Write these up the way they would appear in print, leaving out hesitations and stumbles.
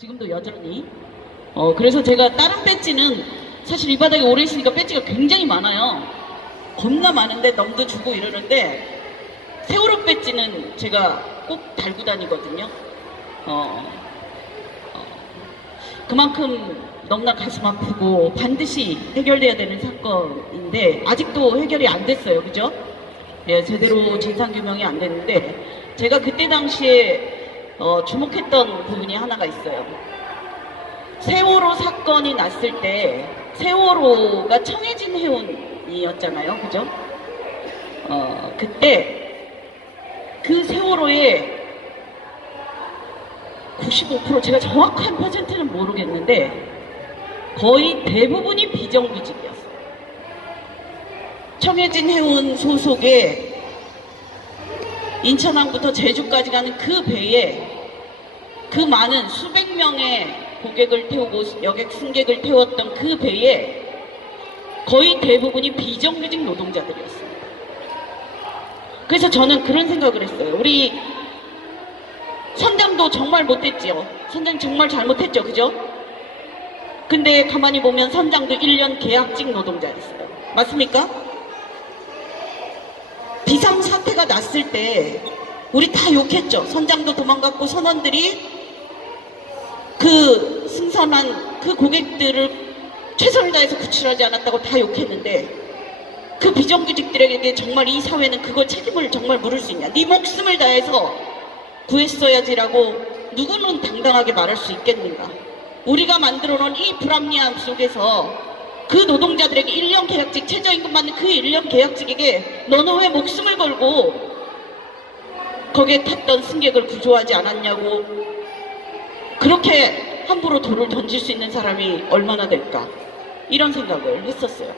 지금도 여전히. 그래서 제가 다른 배지는 사실 이 바닥에 오래 있으니까 배지가 굉장히 많아요. 겁나 많은데 넘도 주고 이러는데 세월호 배지는 제가 꼭 달고 다니거든요. 그만큼 너무나 가슴 아프고 반드시 해결돼야 되는 사건인데 아직도 해결이 안 됐어요. 그죠? 예, 제대로 진상규명이 안 됐는데 제가 그때 당시에 주목했던 부분이 하나가 있어요. 세월호 사건이 났을 때 세월호가 청해진 해운이었잖아요. 그죠? 그때 그 세월호의 95% 제가 정확한 퍼센트는 모르겠는데 거의 대부분이 비정규직이었어요. 청해진 해운 소속의 인천항부터 제주까지 가는 그 배에 그 많은 수백 명의 고객을 태우고 여객 승객을 태웠던 그 배에 거의 대부분이 비정규직 노동자들이었어요. 그래서 저는 그런 생각을 했어요. 우리 선장도 정말 못했지요. 선장 정말 잘못했죠. 그죠? 근데 가만히 보면 선장도 1년 계약직 노동자였어요. 맞습니까? 비상사태가 났을 때 우리 다 욕했죠. 선장도 도망갔고 선원들이 그 승선한 그 고객들을 최선을 다해서 구출하지 않았다고 다 욕했는데 그 비정규직들에게 정말 이 사회는 그걸 책임을 정말 물을 수 있냐. 네 목숨을 다해서 구했어야지라고 누구는 당당하게 말할 수 있겠는가. 우리가 만들어 놓은 이 불합리함 속에서 그 노동자들에게 1년 계약직 최저임금 받는 그 1년 계약직에게 너는 왜 목숨을 걸고 거기에 탔던 승객을 구조하지 않았냐고 그렇게 함부로 돌을 던질 수 있는 사람이 얼마나 될까 이런 생각을 했었어요.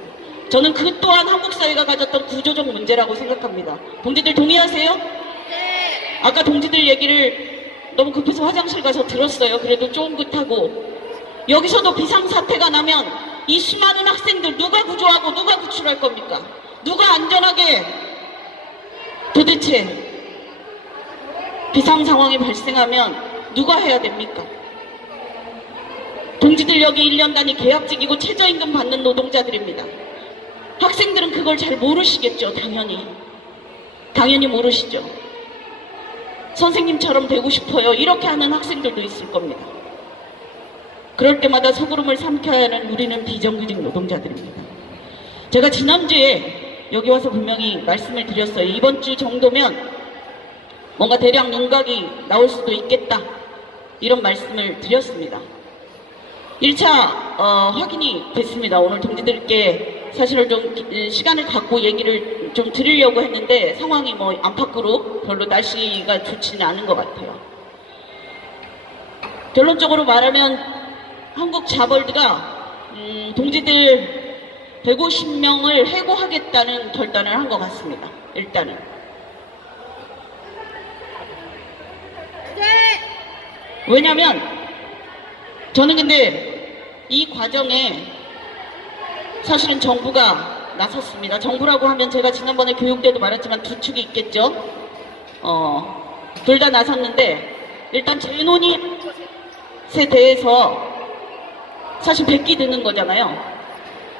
저는 그 또한 한국 사회가 가졌던 구조적 문제라고 생각합니다. 동지들 동의하세요? 네. 아까 동지들 얘기를 너무 급해서 화장실 가서 들었어요. 그래도 쫑긋하고 여기서도 비상사태가 나면 이 수많은 학생들 누가 구조하고 누가 구출할 겁니까? 누가 안전하게 도대체 비상상황이 발생하면 누가 해야 됩니까? 동지들 여기 1년 단위 계약직이고 최저임금 받는 노동자들입니다. 학생들은 그걸 잘 모르시겠죠. 당연히 모르시죠. 선생님처럼 되고 싶어요. 이렇게 하는 학생들도 있을 겁니다. 그럴 때마다 소구름을 삼켜야 하는 우리는 비정규직 노동자들입니다. 제가 지난주에 여기 와서 분명히 말씀을 드렸어요. 이번 주 정도면 뭔가 대략 윤곽이 나올 수도 있겠다. 이런 말씀을 드렸습니다. 1차 확인이 됐습니다. 오늘 동지들께 사실은 좀 시간을 갖고 얘기를 좀 드리려고 했는데 상황이 뭐 안팎으로 별로 날씨가 좋지는 않은 것 같아요. 결론적으로 말하면 한국 자벌드가 동지들 150명을 해고하겠다는 결단을 한 것 같습니다. 일단은. 왜냐면 저는 근데 이 과정에 사실은 정부가 나섰습니다. 정부라고 하면 제가 지난번에 교육 때도 말했지만 두 축이 있겠죠. 둘 다 나섰는데 일단 재논의에 대해서 사실 백기 드는 거잖아요.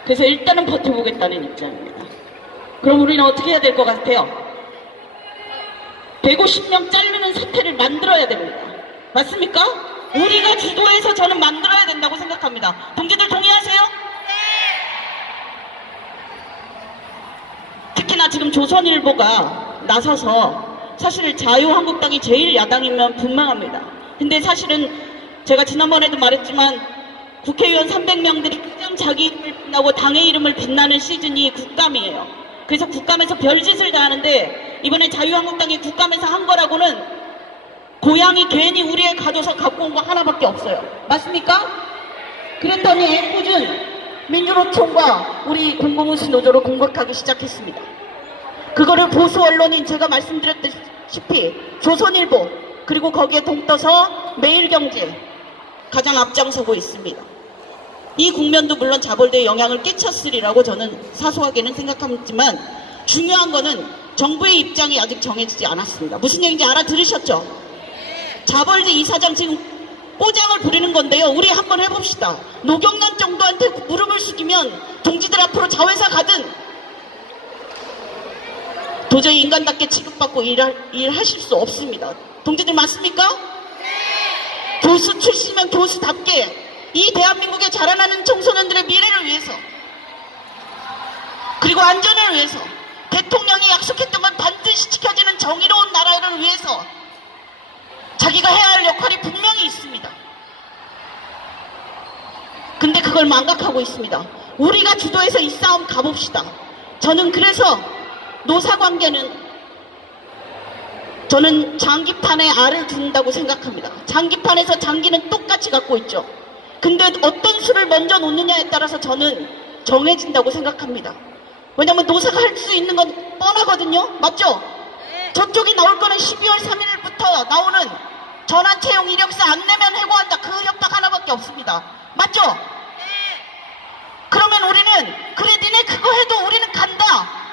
그래서 일단은 버텨보겠다는 입장입니다. 그럼 우리는 어떻게 해야 될 것 같아요? 150명 자르는 사태를 만들어야 됩니다. 맞습니까? 우리가 주도해서 저는 만들어야 된다고 생각합니다. 동지들 동의하세요? 네. 특히나 지금 조선일보가 나서서 사실 자유한국당이 제일 야당이면 분명합니다. 근데 사실은 제가 지난번에도 말했지만 국회의원 300명들이 가장 자기 이름을 빛나고 당의 이름을 빛나는 시즌이 국감이에요. 그래서 국감에서 별짓을 다 하는데 이번에 자유한국당이 국감에서 한 거라고는 고양이 괜히 우리에 가둬서 갖고 온 거 하나밖에 없어요. 맞습니까? 그랬더니 애꿎은 민주노총과 우리 공공운수 노조로 공격하기 시작했습니다. 그거를 보수 언론인 제가 말씀드렸다시피 조선일보 그리고 거기에 동떠서 매일경제 가장 앞장서고 있습니다. 이 국면도 물론 자벌드에 영향을 끼쳤으리라고 저는 사소하게는 생각하지만 중요한 거는 정부의 입장이 아직 정해지지 않았습니다. 무슨 얘기인지 알아들으셨죠? 자벌드 이사장 지금 꼬장을 부리는 건데요. 우리 한번 해봅시다. 노경란 정도한테 무릎을 숙이면 동지들 앞으로 자회사 가든 도저히 인간답게 취급받고 일하실 수 없습니다. 동지들 맞습니까? 네. 교수 출신이면 교수답게 이 대한민국에 자라나는 청소년들의 미래를 위해서 그리고 안전을 위해서 대통령이 약속했던 건 반드시 지켜지는 정의로운 나라를 위해서 자기가 해야 할 역할이 분명히 있습니다. 근데 그걸 망각하고 있습니다. 우리가 주도해서 이 싸움 가봅시다. 저는 그래서 노사관계는 저는 장기판에 알을 둔다고 생각합니다. 장기판에서 장기는 똑같이 갖고 있죠. 근데 어떤 수를 먼저 놓느냐에 따라서 저는 정해진다고 생각합니다. 왜냐면 노사가 할 수 있는 건 뻔하거든요. 맞죠? 저쪽이 나올 거는 12월 3일부터 나오는 전환 채용 이력서 안 내면 해고한다. 그 협박 하나밖에 없습니다. 맞죠? 그러면 우리는 그래 니네 그거 해도 우리는 간다.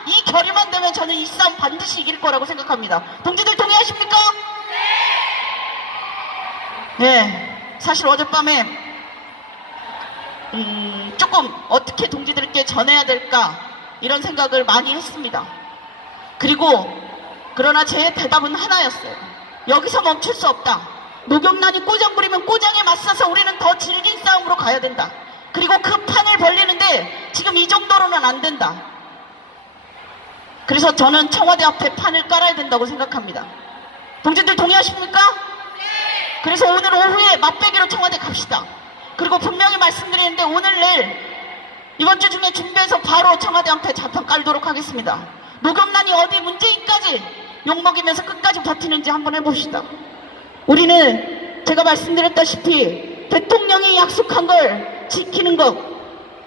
이 결의만 되면 저는 이 싸움 반드시 이길 거라고 생각합니다. 동지들 동의하십니까? 네. 사실 어젯밤에 조금 어떻게 동지들께 전해야 될까 이런 생각을 많이 했습니다. 그러나 제 대답은 하나였어요. 여기서 멈출 수 없다. 노경란이 꼬장 부리면 꼬장에 맞서서 우리는 더 질긴 싸움으로 가야 된다. 그리고 그 판을 벌리는데 지금 이 정도로는 안 된다. 그래서 저는 청와대 앞에 판을 깔아야 된다고 생각합니다. 동지들 동의하십니까? 그래서 오늘 오후에 맛배기로 청와대 갑시다. 그리고 분명히 말씀드리는데 오늘 내일 이번 주 중에 준비해서 바로 청와대 앞에 자판 깔도록 하겠습니다. 노경란이 어디 문재인까지 욕먹이면서 끝까지 버티는지 한번 해봅시다. 우리는 제가 말씀드렸다시피 대통령이 약속한 걸 지키는 것,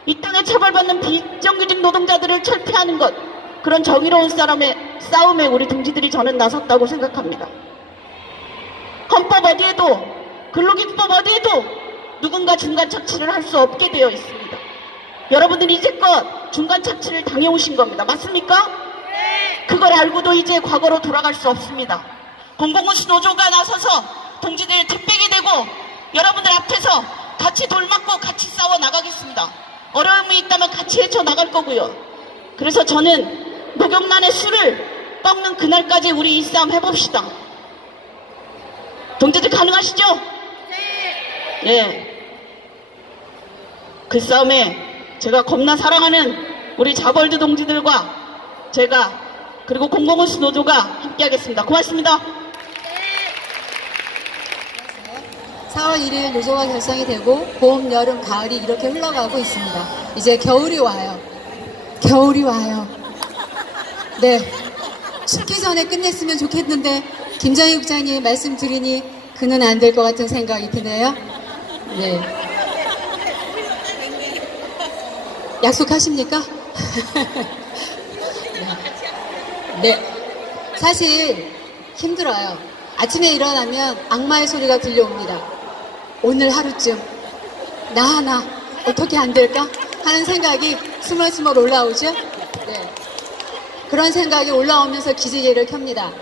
이 땅에 처벌받는 비정규직 노동자들을 철폐하는 것, 그런 정의로운 싸움에 우리 동지들이 저는 나섰다고 생각합니다. 헌법 어디에도 근로기준법 어디에도 누군가 중간 착취를 할 수 없게 되어 있습니다. 여러분들이 이제껏 중간 착취를 당해오신 겁니다. 맞습니까? 그걸 알고도 이제 과거로 돌아갈 수 없습니다. 공공운수 노조가 나서서 동지들 뒷배기 되고 여러분들 앞에서 같이 돌맞고 같이 싸워 나가겠습니다. 어려움이 있다면 같이 헤쳐나갈 거고요. 그래서 저는 노경란의 수를 꺾는 그날까지 우리 이 싸움 해봅시다. 동지들 가능하시죠? 네. 그 싸움에 제가 겁나 사랑하는 우리 자벌드 동지들과 제가 그리고 공공운수 노조가 함께하겠습니다. 고맙습니다. 4월 1일 노조가 결성이 되고 봄, 여름, 가을이 이렇게 흘러가고 있습니다. 이제 겨울이 와요. 겨울이 와요. 네, 춥기 전에 끝냈으면 좋겠는데 김정희 국장님 말씀 드리니 그는 안 될 것 같은 생각이 드네요. 네, 약속하십니까? 네, 사실 힘들어요. 아침에 일어나면 악마의 소리가 들려옵니다. 오늘 하루쯤 나 하나 어떻게 안 될까 하는 생각이 스멀스멀 올라오죠. 네. 그런 생각이 올라오면서 기지개를 켭니다.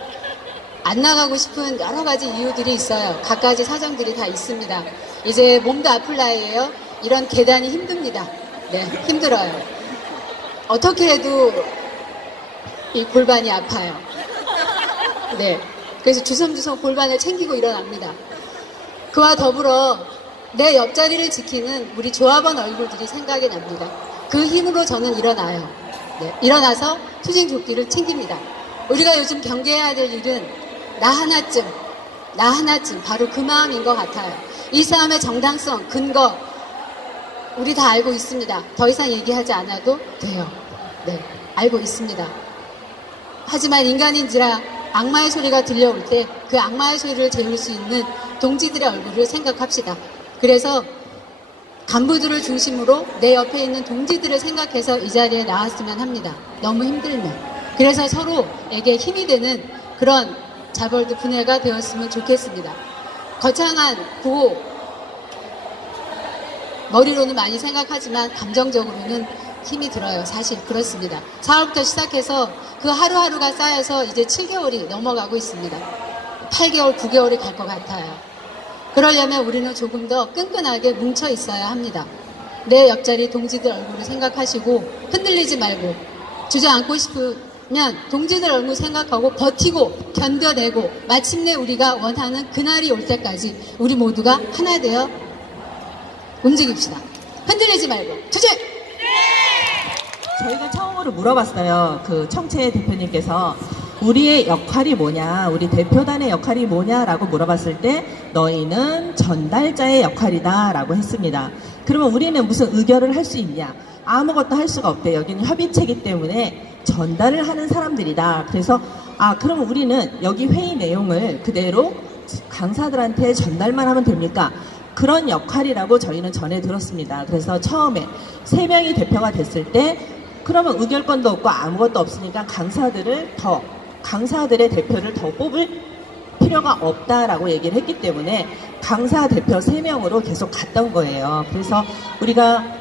안 나가고 싶은 여러 가지 이유들이 있어요. 갖가지 사정들이 다 있습니다. 이제 몸도 아플 나이에요. 이런 계단이 힘듭니다. 네, 힘들어요. 어떻게 해도 이 골반이 아파요. 네, 그래서 주섬주섬 골반을 챙기고 일어납니다. 그와 더불어 내 옆자리를 지키는 우리 조합원 얼굴들이 생각이 납니다. 그 힘으로 저는 일어나요. 네, 일어나서 투쟁조끼를 챙깁니다. 우리가 요즘 경계해야 될 일은 나 하나쯤 바로 그 마음인 것 같아요. 이 싸움의 정당성, 근거 우리 다 알고 있습니다. 더 이상 얘기하지 않아도 돼요. 네, 알고 있습니다. 하지만 인간인지라 악마의 소리가 들려올 때 그 악마의 소리를 재울 수 있는 동지들의 얼굴을 생각합시다. 그래서 간부들을 중심으로 내 옆에 있는 동지들을 생각해서 이 자리에 나왔으면 합니다. 너무 힘들면. 그래서 서로에게 힘이 되는 그런 자벌드 분해가 되었으면 좋겠습니다. 거창한 구호, 머리로는 많이 생각하지만 감정적으로는 힘이 들어요. 사실 그렇습니다. 4월부터 시작해서 그 하루하루가 쌓여서 이제 7개월이 넘어가고 있습니다. 8개월, 9개월이 갈 것 같아요. 그러려면 우리는 조금 더 끈끈하게 뭉쳐 있어야 합니다. 내 옆자리 동지들 얼굴을 생각하시고 흔들리지 말고 주저앉고 싶으면 동지들 얼굴 생각하고 버티고 견뎌내고 마침내 우리가 원하는 그날이 올 때까지 우리 모두가 하나 되어 움직입시다. 흔들리지 말고 투쟁! 저희가 처음으로 물어봤어요. 그 청채 대표님께서 우리의 역할이 뭐냐, 우리 대표단의 역할이 뭐냐라고 물어봤을 때 너희는 전달자의 역할이다 라고 했습니다. 그러면 우리는 무슨 의결을 할 수 있냐? 아무것도 할 수가 없대요. 여기는 협의체이기 때문에 전달을 하는 사람들이다. 그래서 그럼 우리는 여기 회의 내용을 그대로 강사들한테 전달만 하면 됩니까? 그런 역할이라고 저희는 전해 들었습니다. 그래서 처음에 3명이 대표가 됐을 때 그러면 의결권도 없고 아무것도 없으니까 강사들의 대표를 더 뽑을 필요가 없다라고 얘기를 했기 때문에 강사 대표 3명으로 계속 갔던 거예요. 그래서 우리가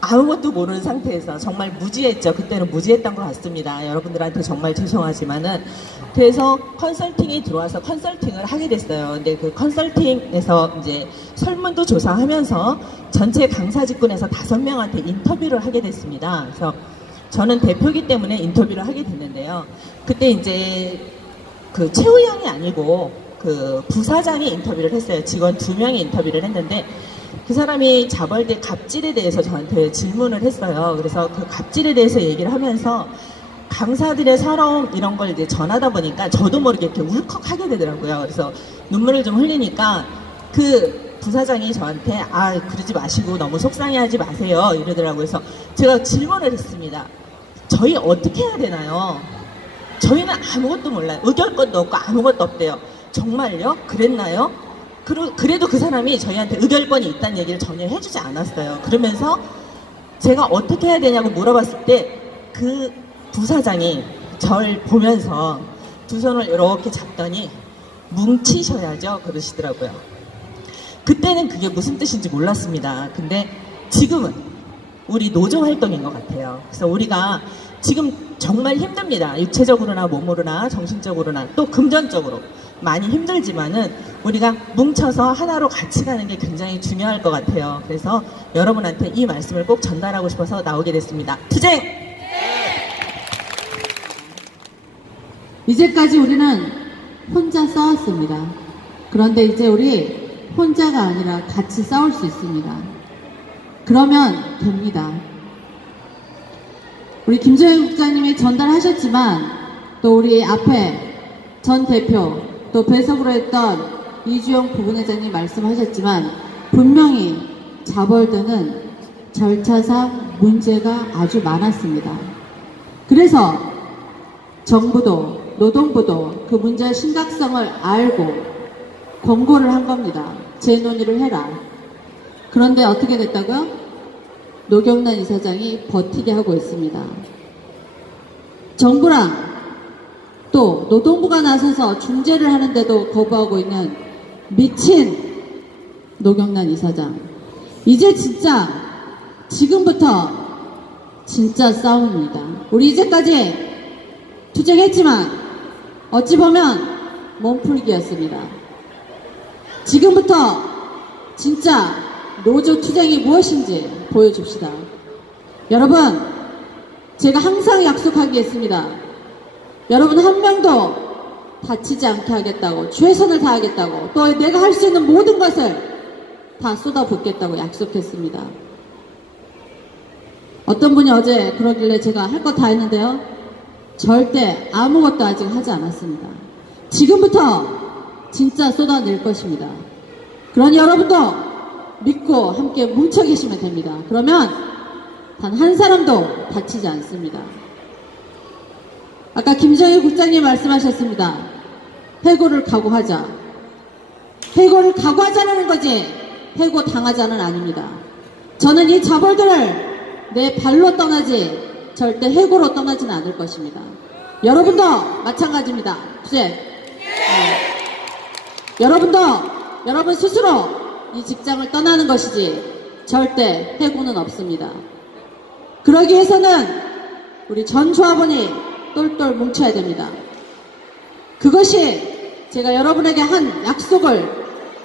아무것도 모르는 상태에서 정말 무지했죠. 그때는 무지했던 것 같습니다. 여러분들한테 정말 죄송하지만은. 그래서 컨설팅이 들어와서 컨설팅을 하게 됐어요. 근데 그 컨설팅에서 이제 설문도 조사하면서 전체 강사 직군에서 5명한테 인터뷰를 하게 됐습니다. 그래서 저는 대표이기 때문에 인터뷰를 하게 됐는데요. 그때 이제 그 최우영이 아니고 그 부사장이 인터뷰를 했어요. 직원 2명이 인터뷰를 했는데 그 사람이 자벌대 갑질에 대해서 저한테 질문을 했어요. 그래서 그 갑질에 대해서 얘기를 하면서 강사들의 서러움 이런 걸 이제 전하다 보니까 저도 모르게 이렇게 울컥하게 되더라고요. 그래서 눈물을 좀 흘리니까 그 부사장이 저한테 그러지 마시고 너무 속상해하지 마세요 이러더라고요. 그래서 제가 질문을 했습니다. 저희 어떻게 해야 되나요? 저희는 아무것도 몰라요. 의결권도 없고 아무것도 없대요. 정말요? 그랬나요? 그래도 그 사람이 저희한테 의결권이 있다는 얘기를 전혀 해주지 않았어요. 그러면서 제가 어떻게 해야 되냐고 물어봤을 때 그 부사장이 절 보면서 두 손을 이렇게 잡더니 뭉치셔야죠 그러시더라고요. 그때는 그게 무슨 뜻인지 몰랐습니다. 근데 지금은 우리 노조 활동인 것 같아요. 그래서 우리가 지금 정말 힘듭니다. 육체적으로나 몸으로나 정신적으로나 또 금전적으로 많이 힘들지만은 우리가 뭉쳐서 하나로 같이 가는 게 굉장히 중요할 것 같아요. 그래서 여러분한테 이 말씀을 꼭 전달하고 싶어서 나오게 됐습니다. 투쟁! 이제까지 우리는 혼자 싸웠습니다. 그런데 이제 우리 혼자가 아니라 같이 싸울 수 있습니다. 그러면 됩니다. 우리 김정일 국장님이 전달하셨지만 또 우리 앞에 전 대표 또 배석으로 했던 이주영 부분회장님 말씀하셨지만 분명히 자벌드는 절차상 문제가 아주 많았습니다. 그래서 정부도 노동부도 그 문제의 심각성을 알고 권고를 한 겁니다. 재논의를 해라. 그런데 어떻게 됐다고요? 노경란 이사장이 버티게 하고 있습니다. 정부랑 또 노동부가 나서서 중재를 하는데도 거부하고 있는 미친 노경란 이사장. 이제 진짜 지금부터 진짜 싸움입니다. 우리 이제까지 투쟁했지만 어찌 보면 몸풀기였습니다. 지금부터 진짜 노조 투쟁이 무엇인지 보여줍시다. 여러분, 제가 항상 약속하겠습니다. 여러분 한 명도 다치지 않게 하겠다고, 최선을 다하겠다고, 또 내가 할 수 있는 모든 것을 다 쏟아붓겠다고 약속했습니다. 어떤 분이 어제 그러길래 제가 할 거 다 했는데요. 절대 아무것도 아직 하지 않았습니다. 지금부터 진짜 쏟아낼 것입니다. 그러니 여러분도 믿고 함께 뭉쳐 계시면 됩니다. 그러면 단 한 사람도 다치지 않습니다. 아까 김정일 국장님 말씀하셨습니다. 해고를 각오하자. 해고를 각오하자는 거지 해고 당하자는 아닙니다. 저는 이 자벌들을 내 발로 떠나지 절대 해고로 떠나지는 않을 것입니다. 여러분도 마찬가지입니다. 여러분도 여러분 스스로 이 직장을 떠나는 것이지 절대 해고는 없습니다. 그러기 위해서는 우리 전 조합원이 똘똘 뭉쳐야 됩니다. 그것이 제가 여러분에게 한 약속을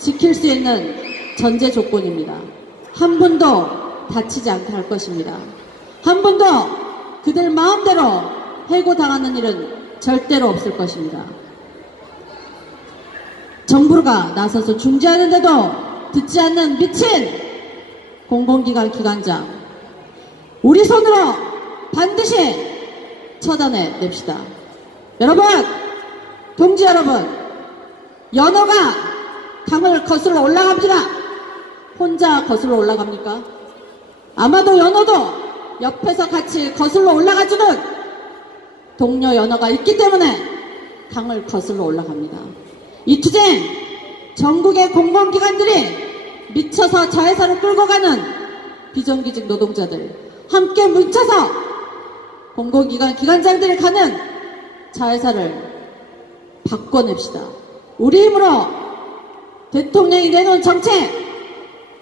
지킬 수 있는 전제 조건입니다. 한 분도 다치지 않게 할 것입니다. 한 분도 그들 마음대로 해고당하는 일은 절대로 없을 것입니다. 정부가 나서서 중재하는데도 듣지 않는 미친 공공기관 기관장, 우리 손으로 반드시 처단해 냅시다. 여러분, 동지 여러분, 연어가 강을 거슬러 올라갑니다. 혼자 거슬러 올라갑니까? 아마도 연어도 옆에서 같이 거슬러 올라가주는 동료 연어가 있기 때문에 강을 거슬러 올라갑니다. 이 투쟁, 전국의 공공기관들이 미쳐서 자회사로 끌고 가는 비정규직 노동자들 함께 뭉쳐서 공공기관 기관장들이 가는 자회사를 바꿔냅시다. 우리 힘으로 대통령이 내놓은 정책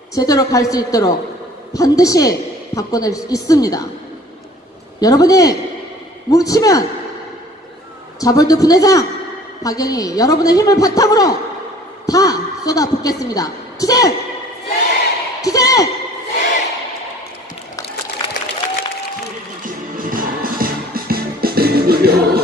제대로 갈 수 있도록 반드시 바꿔낼 수 있습니다. 여러분이 뭉치면 자벌드 분회장 박영희 여러분의 힘을 바탕으로 다 쏟아붓겠습니다. 투쟁! 투쟁! 투쟁!